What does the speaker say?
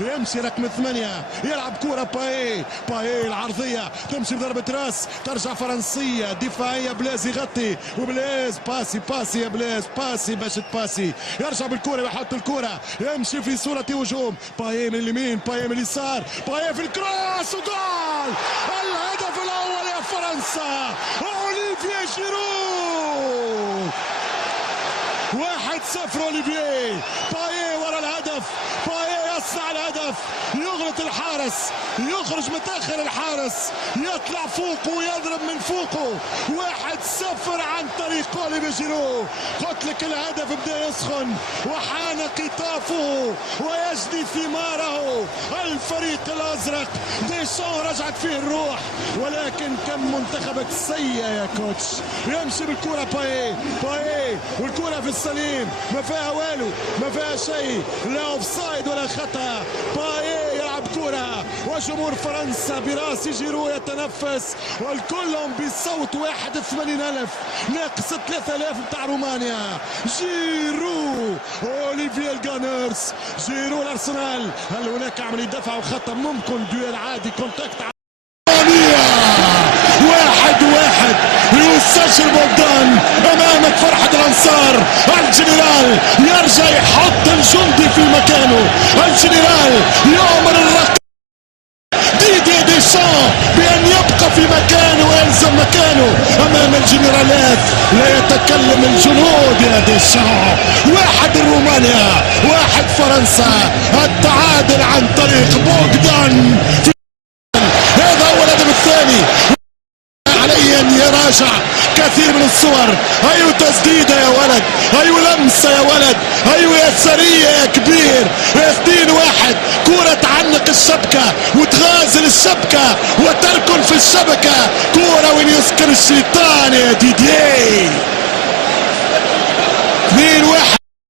يمشي رقم 8 يلعب كرة باي العرضية تمشي بضربة راس ترجع فرنسية دفاعية. بلاز يغطي وبلاز باسي يا بلاز باسي باش تباسي يرجع بالكرة ويحط الكرة يمشي في صورة هجوم. باي من اليمين باي من اليسار باي في الكروس وجول. الهدف الأول يا فرنسا أوليفييه جيرو 1-0 أوليفييه. باي ورا الهدف باي يصنع الهدف يغلط الحارس يخرج متأخر الحارس يطلع فوقه ويضرب من فوقه 1-0 عن طريق أوليفييه جيرو. قلت لك الهدف بدا يسخن وحان قطافه ويجني ثماره. الفريق الأزرق ديشان رجعت فيه الروح ولكن كم منتخبك سيء يا كوتش. يمشي بالكرة باي والكرة في السليم ما فيها والو ما فيها شيء لا اوفسايد ولا خطأ. باي يلعب كرة وجمهور فرنسا براس جيرو يتنفس والكلهم بصوت 81,000 ناقص 3,000 بتاع رومانيا. جيرو أوليفييه الجانرز جيرو الأرسنال. هل هناك عملية دفع وخطأ ممكن دويل عادي كونتاكت 1-1 يسجل بوغدان امامك فرحة الانصار. الجنرال يرجع يحط الجندي في مكانه. الجنرال يؤمر الرقم ديدي ديشان بان يبقى في مكانه ويلزم مكانه امام الجنرالات. لا يتكلم الجنود يا ديشان. 1 رومانيا 1 فرنسا. التعادل عن طريق بوغدان. هذا هو الهدف الثاني. علي ان يراجع كثير من الصور. ايوه تسديده يا ولد ايوه لمسه يا ولد ايوه يساريه يا كبير. 2-1 كرة تعلق الشبكة وتغازل الشبكة وتركن في الشبكة. كرة وين يسكن الشيطان يا ديدي.